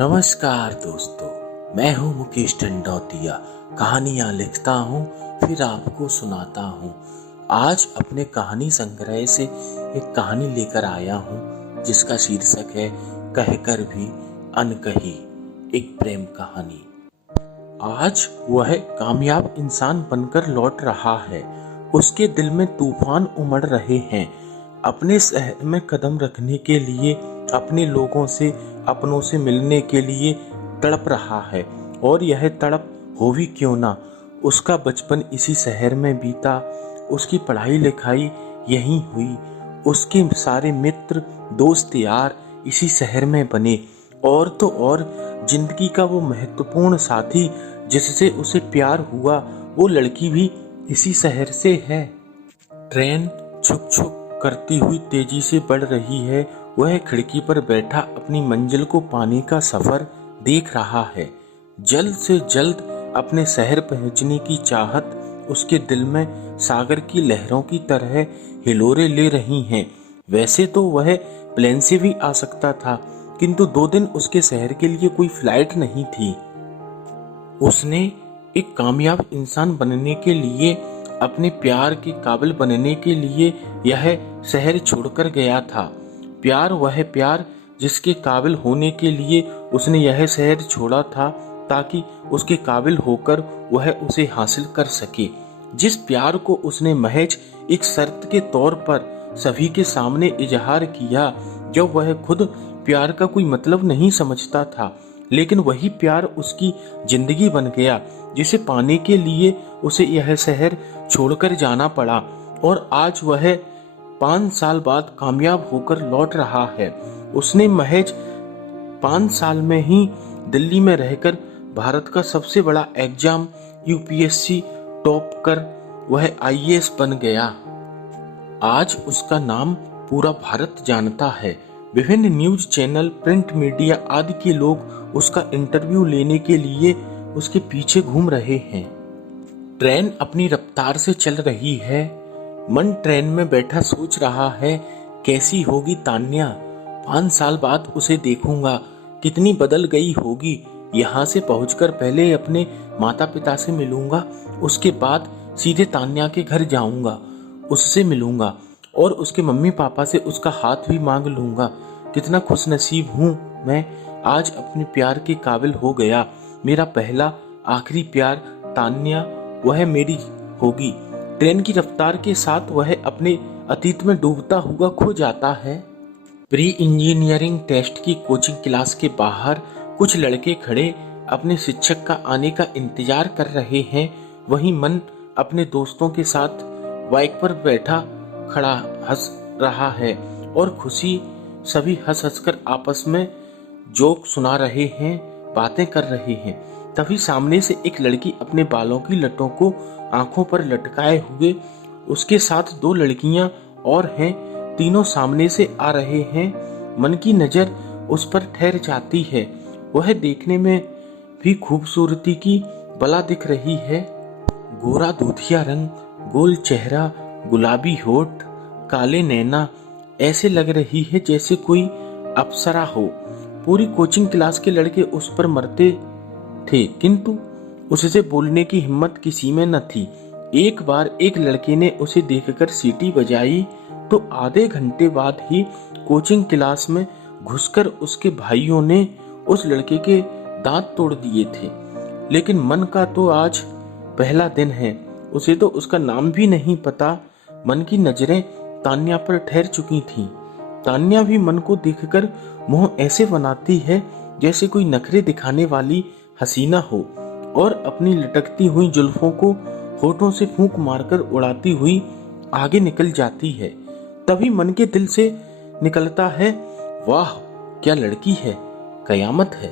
नमस्कार दोस्तों, मैं हूं मुकेश टंडौतिया। कहानियां लिखता हूं, फिर आपको सुनाता हूं। आज अपने कहानी संग्रह से एक कहानी लेकर आया हूं जिसका शीर्षक है कहकर भी अनकही, एक प्रेम कहानी। आज वह कामयाब इंसान बनकर लौट रहा है। उसके दिल में तूफान उमड़ रहे हैं। अपने शहर में कदम रखने के लिए, अपने लोगों से, अपनों से मिलने के लिए तड़प रहा है। और यह तड़प हो भी क्यों ना, उसका बचपन इसी शहर में बीता, उसकी पढ़ाई लिखाई यहीं हुई, उसके सारे मित्र दोस्त यार इसी शहर में बने। और तो और जिंदगी का वो महत्वपूर्ण साथी जिससे उसे प्यार हुआ, वो लड़की भी इसी शहर से है। ट्रेन छुक छुक करती हुई तेजी से बढ़ रही है। वह खिड़की पर बैठा अपनी मंजिल को पाने का सफर देख रहा है। जल्द से जल्द अपने शहर पहुंचने की चाहत उसके दिल में सागर की लहरों की तरह हिलोरे ले रही हैं। वैसे तो वह प्लेन से भी आ सकता था, किंतु 2 दिन उसके शहर के लिए कोई फ्लाइट नहीं थी। उसने एक कामयाब इंसान बनने के लिए, अपने प्यार के काबिल बनने के लिए यह शहर छोड़कर गया था। प्यार, वह प्यार जिसके काबिल होने के लिए उसने यह शहर छोड़ा था, ताकि उसके काबिल होकर वह उसे हासिल कर सके। जिस प्यार को उसने महज एक शर्त के तौर पर सभी के सामने इजहार किया, जब वह खुद प्यार का कोई मतलब नहीं समझता था, लेकिन वही प्यार उसकी जिंदगी बन गया, जिसे पाने के लिए उसे यह शहर छोड़कर जाना पड़ा। और आज वह 5 साल बाद कामयाब होकर लौट रहा है। उसने महज 5 साल में ही दिल्ली में रहकर भारत का सबसे बड़ा एग्जाम यूपीएससी टॉप कर वह आईएएस बन गया। आज उसका नाम पूरा भारत जानता है। विभिन्न न्यूज चैनल, प्रिंट मीडिया आदि के लोग उसका इंटरव्यू लेने के लिए उसके पीछे घूम रहे हैं। ट्रेन अपनी रफ्तार से चल रही है। मन ट्रेन में बैठा सोच रहा है, कैसी होगी तान्या। 5 साल बाद उसे देखूंगा, कितनी बदल गई होगी। यहाँ से पहुंचकर पहले अपने माता पिता से मिलूंगा, उसके बाद सीधे तान्या के घर जाऊंगा, उससे मिलूंगा और उसके मम्मी पापा से उसका हाथ भी मांग लूंगा। कितना खुशनसीब हूँ मैं, आज अपने प्यार के काबिल हो गया। मेरा पहला आखिरी प्यार तान्या, वह मेरी होगी। ट्रेन की रफ्तार के साथ वह अपने अतीत में डूबता हुआ खो जाता है। प्री इंजीनियरिंग टेस्ट की कोचिंग क्लास के बाहर कुछ लड़के खड़े अपने शिक्षक का आने का इंतजार कर रहे हैं। वहीं मन अपने दोस्तों के साथ बाइक पर बैठा खड़ा हंस रहा है और खुशी सभी हंस हंसकर आपस में जोक सुना रहे हैं, बातें कर रहे हैं। तभी सामने से एक लड़की अपने बालों की लटों को आंखों पर लटकाए हुए, उसके साथ 2 लड़कियां और हैं, तीनों सामने से आ रहे हैं। मन की नजर उस पर ठहर जाती है। वह देखने में भी खूबसूरती की बला दिख रही है। गोरा दूधिया रंग, गोल चेहरा, गुलाबी होठ, काले नैना, ऐसे लग रही है जैसे कोई अप्सरा हो। पूरी कोचिंग क्लास के लड़के उस पर मरते थे, किंतु उससे बोलने की हिम्मत किसी में न थी। एक बार एक लड़के ने उसे देखकर सीटी बजाई तो आधे घंटे बाद ही कोचिंग क्लास में घुसकर उसके भाइयों ने उस लड़के के दांत तोड़ दिए थे। लेकिन मन का तो आज पहला दिन है, उसे तो उसका नाम भी नहीं पता। मन की नजरें तान्या पर ठहर चुकी थीं। तान्या भी मन को देखकर मुंह ऐसे बनाती है जैसे कोई नखरे दिखाने वाली हसीना हो, और अपनी लटकती हुई जुल्फों को होठों से फूंक मारकर उड़ाती हुई आगे निकल जाती है। तभी मन के दिल से निकलता है, वाह क्या लड़की है, कयामत है।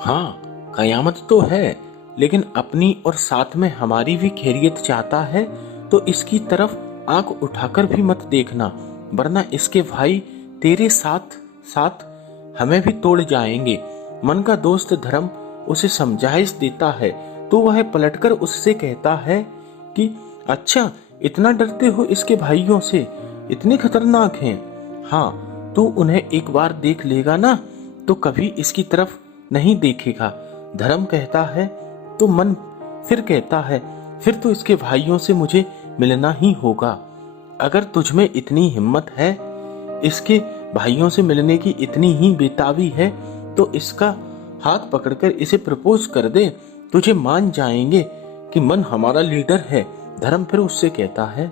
हाँ, कयामत तो है, लेकिन अपनी और साथ में हमारी भी खैरियत चाहता है तो इसकी तरफ आंख उठाकर भी मत देखना, वरना इसके भाई तेरे साथ साथ हमें भी तोड़ जाएंगे। मन का दोस्त धर्म उसे समझाइश देता है तो वह पलटकर उससे कहता है कि अच्छा, इतना डरते हो इसके भाइयों से, इतने खतरनाक हैं। हाँ, तू उन्हें एक बार देख लेगा ना, तो कभी इसकी तरफ नहीं देखेगा। धर्म कहता है तो मन फिर कहता है फिर तो इसके भाइयों से मुझे मिलना ही होगा। अगर तुझमें इतनी हिम्मत है, इसके भाइयों से मिलने की इतनी ही बेताबी है, तो इसका हाथ पकड़कर इसे प्रपोज कर दे, तुझे मान जाएंगे कि मन हमारा लीडर है। धर्म फिर उससे कहता है।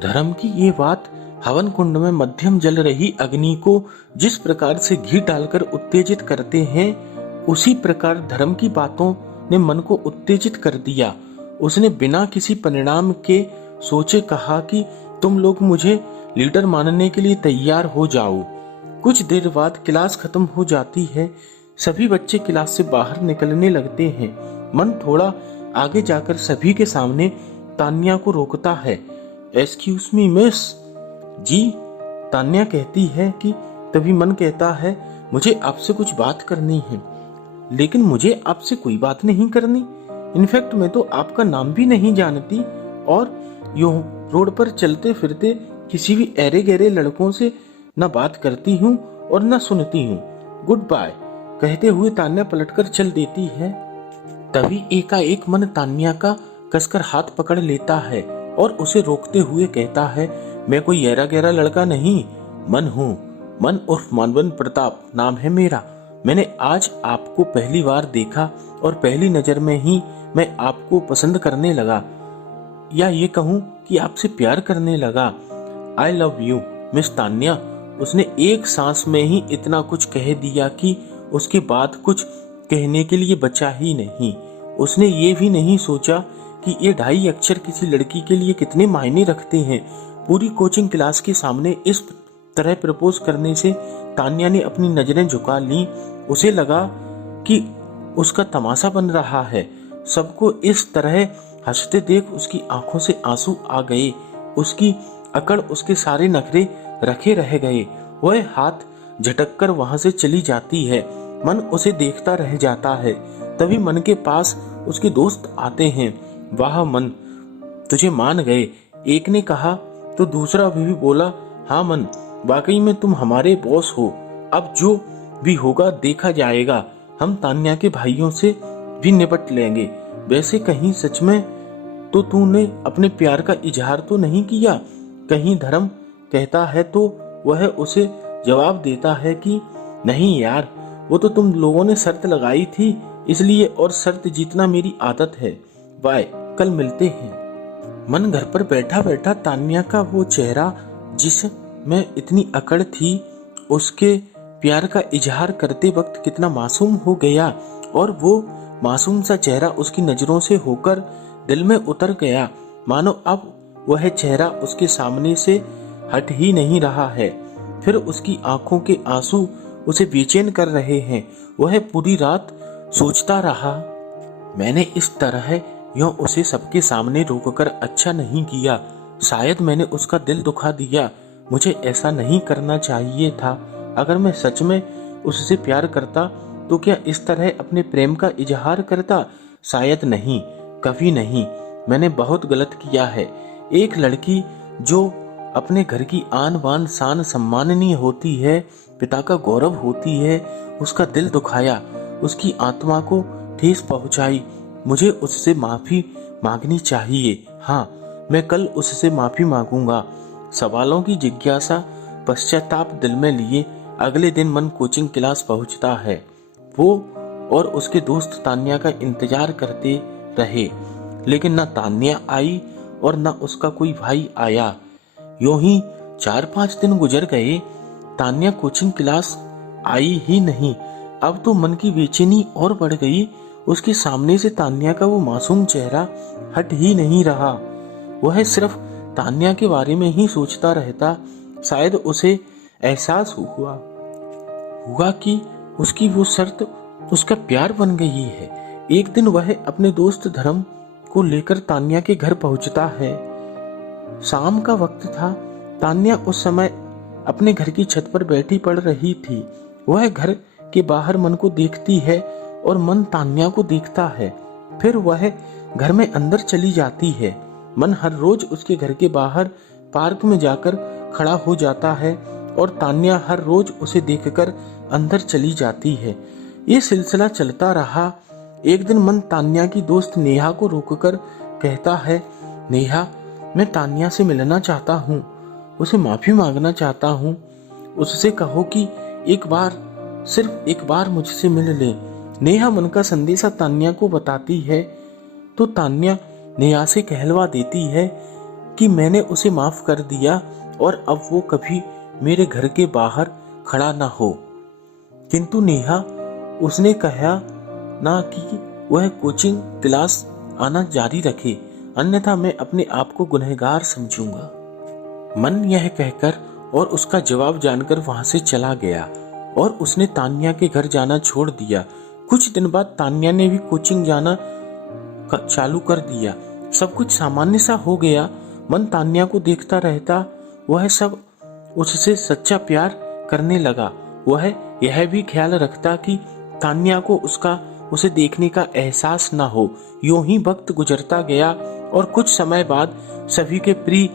धर्म की ये बात हवन कुंड में मध्यम जल रही अग्नि को जिस प्रकार से घी डालकर उत्तेजित करते हैं, उसी प्रकार धर्म की बातों ने मन को उत्तेजित कर दिया। उसने बिना किसी परिणाम के सोचे कहा कि तुम लोग मुझे लीडर मानने के लिए तैयार हो जाओ। कुछ देर बाद क्लास खत्म हो जाती है। सभी बच्चे क्लास से बाहर निकलने लगते हैं। मन थोड़ा आगे जाकर सभी के सामने तान्या को रोकता है। Excuse me miss. जी, तान्या कहती है कि तभी मन कहता है मुझे आपसे कुछ बात करनी है। लेकिन मुझे आपसे कोई बात नहीं करनी। इनफैक्ट मैं तो आपका नाम भी नहीं जानती और यूं रोड पर चलते फिरते किसी भी ऐरे गहरे लड़कों से न बात करती हूँ और न सुनती हूँ। गुड बाय कहते हुए तान्या पलटकर चल देती है। तभी एकाएक मन तान्या का कसकर हाथ पकड़ लेता है और उसे रोकते हुए कहता है मैं कोई ऐरा गहरा लड़का नहीं, मन हूँ। मन उर्फ मानवन प्रताप नाम है मेरा। मैंने आज आपको पहली बार देखा और पहली नजर में ही मैं आपको पसंद करने लगा, या ये कहूँ कि आपसे प्यार करने लगा। I love you miss Tanya. उसने एक सांस में ही इतना कुछ कह दिया कि उसके बाद कुछ कहने के लिए बचा ही नहीं। उसने ये भी नहीं सोचा कि ये 2.5 अक्षर किसी लड़की के लिए कितने मायने रखते हैं। पूरी कोचिंग क्लास के सामने इस तरह प्रपोज करने से तान्या ने अपनी नजरें झुका ली। उसे लगा कि उसका तमाशा बन रहा है। सबको इस तरह हंसते देख उसकी आंखों से आंसू आ गए। उसकी अकड़, उसके सारे नखरे रखे रह गए। वह हाथ झटक कर वहां से चली जाती है। मन उसे देखता रह जाता है। तभी मन के पास उसके दोस्त आते हैं। वाह मन, तुझे मान गए, एक ने कहा तो दूसरा भी बोला हाँ मन, वाकई में तुम हमारे बॉस हो। अब जो भी होगा देखा जाएगा। हम तान्या के भाइयों से भी निपट लेंगे। वैसे कहीं सच में तो तूने अपने प्यार का इजहार तो नहीं किया? कहीं धर्म कहता है तो वह उसे जवाब देता है कि नहीं यार, वो तो तुम लोगों ने शर्त लगाई थी इसलिए, और शर्त जीतना मेरी आदत है। बाय, कल मिलते हैं। मन घर पर बैठा बैठा तान्या का वो चेहरा जिसमें इतनी अकड़ थी, उसके प्यार का इजहार करते वक्त कितना मासूम हो गया, और वो मासूम सा चेहरा उसकी नजरों से होकर दिल में उतर गया। मानो अब वह चेहरा उसके सामने से हट ही नहीं रहा है। फिर उसकी आंखों के आंसू उसे बेचैन कर रहे हैं। वह पूरी रात सोचता रहा, मैंने इस तरह यूं उसे सबके सामने रोककर अच्छा नहीं किया। शायद मैंने उसका दिल दुखा दिया। मुझे ऐसा नहीं करना चाहिए था। अगर मैं सच में उससे प्यार करता तो क्या इस तरह अपने प्रेम का इजहार करता? शायद नहीं, कभी नहीं। मैंने बहुत गलत किया है। एक लड़की जो अपने घर की आन बान शान सम्माननीय होती है, पिता का गौरव होती है, उसका दिल दुखाया, उसकी आत्मा को ठेस पहुंचाई। मुझे उससे माफी मांगनी चाहिए। हाँ, मैं कल उससे माफी मांगूंगा। सवालों की जिज्ञासा पश्चाताप दिल में लिए अगले दिन मन कोचिंग क्लास पहुंचता है। वो और उसके दोस्त तान्या का इंतजार करते रहे, लेकिन न तान्या आई और न उसका कोई भाई आया। यूं ही 4-5 दिन गुजर गए। तान्या कोचिंग क्लास आई ही नहीं। अब तो मन की बेचैनी और बढ़ गई। उसके सामने से तान्या का वो मासूम चेहरा हट ही नहीं रहा। वह सिर्फ तान्या के बारे में ही सोचता रहता। शायद उसे एहसास हुआ कि उसकी वो शर्त उसका प्यार बन गई है। एक दिन वह अपने दोस्त धर्म को लेकर तान्या के घर पहुंचता है। शाम का वक्त था। तान्या उस समय अपने घर की छत पर बैठी पड़ रही थी। वह घर के बाहर मन को देखती है और मन तान्या को देखता है। फिर वह घर में अंदर चली जाती है। मन हर रोज उसके घर के बाहर पार्क में जाकर खड़ा हो जाता है और तान्या हर रोज उसे देखकर अंदर चली जाती है। ये सिलसिला चलता रहा। एक दिन मन तान्या की दोस्त नेहा को रोककर कहता है, नेहा, मैं तान्या से मिलना चाहता हूँ, उसे माफी मांगना चाहता हूँ। उससे कहो कि सिर्फ एक बार मुझसे मिल ले। नेहा मन का संदेशा तान्या को बताती है तो तान्या नेहा से कहलवा देती है कि मैंने उसे माफ कर दिया और अब वो कभी मेरे घर के बाहर खड़ा ना हो। किंतु नेहा उसने कहा ना कि वह कोचिंग क्लास आना जारी रखे, अन्यथा मैं अपने आप को गुनहगार समझूंगा। मन यह कहकर और उसका जवाब जानकर वहां से चला गया और उसने तान्या के घर जाना छोड़ दिया। कुछ दिन बाद तान्या ने भी कोचिंग जाना चालू कर दिया। सब कुछ सामान्य सा हो गया। मन तान्या को देखता रहता। वह सब उससे सच्चा प्यार करने लगा। वह यह भी ख्याल रखता कि तान्या को उसे देखने का एहसास न हो। यूं ही वक्त गुजरता गया और कुछ समय बाद सभी के प्री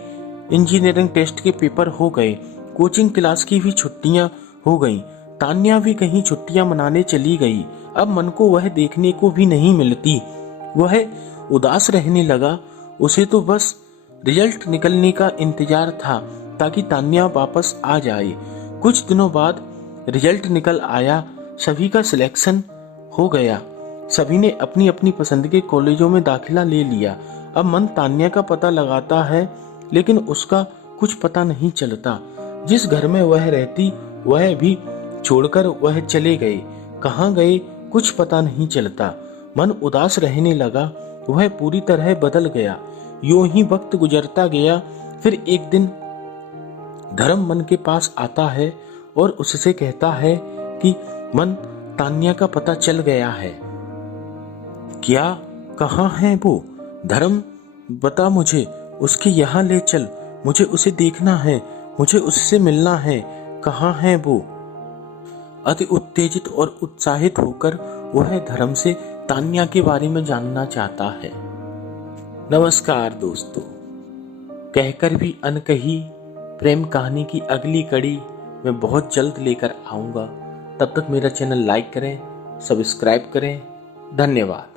इंजीनियरिंग टेस्ट के पेपर हो गए। कोचिंग क्लास की भी छुट्टियां हो गईं। तान्या भी कहीं छुट्टियां मनाने चली गई। अब मन को वह देखने को भी नहीं मिलती। वह उदास रहने लगा। उसे तो बस रिजल्ट निकलने का इंतजार था ताकि तान्या वापस आ जाए। कुछ दिनों बाद रिजल्ट निकल आया। सभी का सिलेक्शन हो गया। सभी ने अपनी अपनी पसंद के कॉलेजों में दाखिला ले लिया। अब मन तान्या का पता लगाता है, लेकिन उसका कुछ पता नहीं चलता। जिस घर में वह रहती वह भी छोड़कर वह चले गए। कहाँ गए कुछ पता नहीं चलता। मन उदास रहने लगा। वह पूरी तरह बदल गया। यूं ही वक्त गुजरता गया। फिर एक दिन धर्म मन के पास आता है और उससे कहता है कि मन, तान्या का पता चल गया है। क्या? कहाँ है वो? धर्म, बता मुझे, उसके यहाँ ले चल, मुझे उसे देखना है, मुझे उससे मिलना है। कहाँ है वो? अति उत्तेजित और उत्साहित होकर वह धर्म से तान्या के बारे में जानना चाहता है। नमस्कार दोस्तों, कहकर भी अनकही प्रेम कहानी की अगली कड़ी मैं बहुत जल्द लेकर आऊंगा। तब तक मेरा चैनल लाइक करें, सब्सक्राइब करें। धन्यवाद।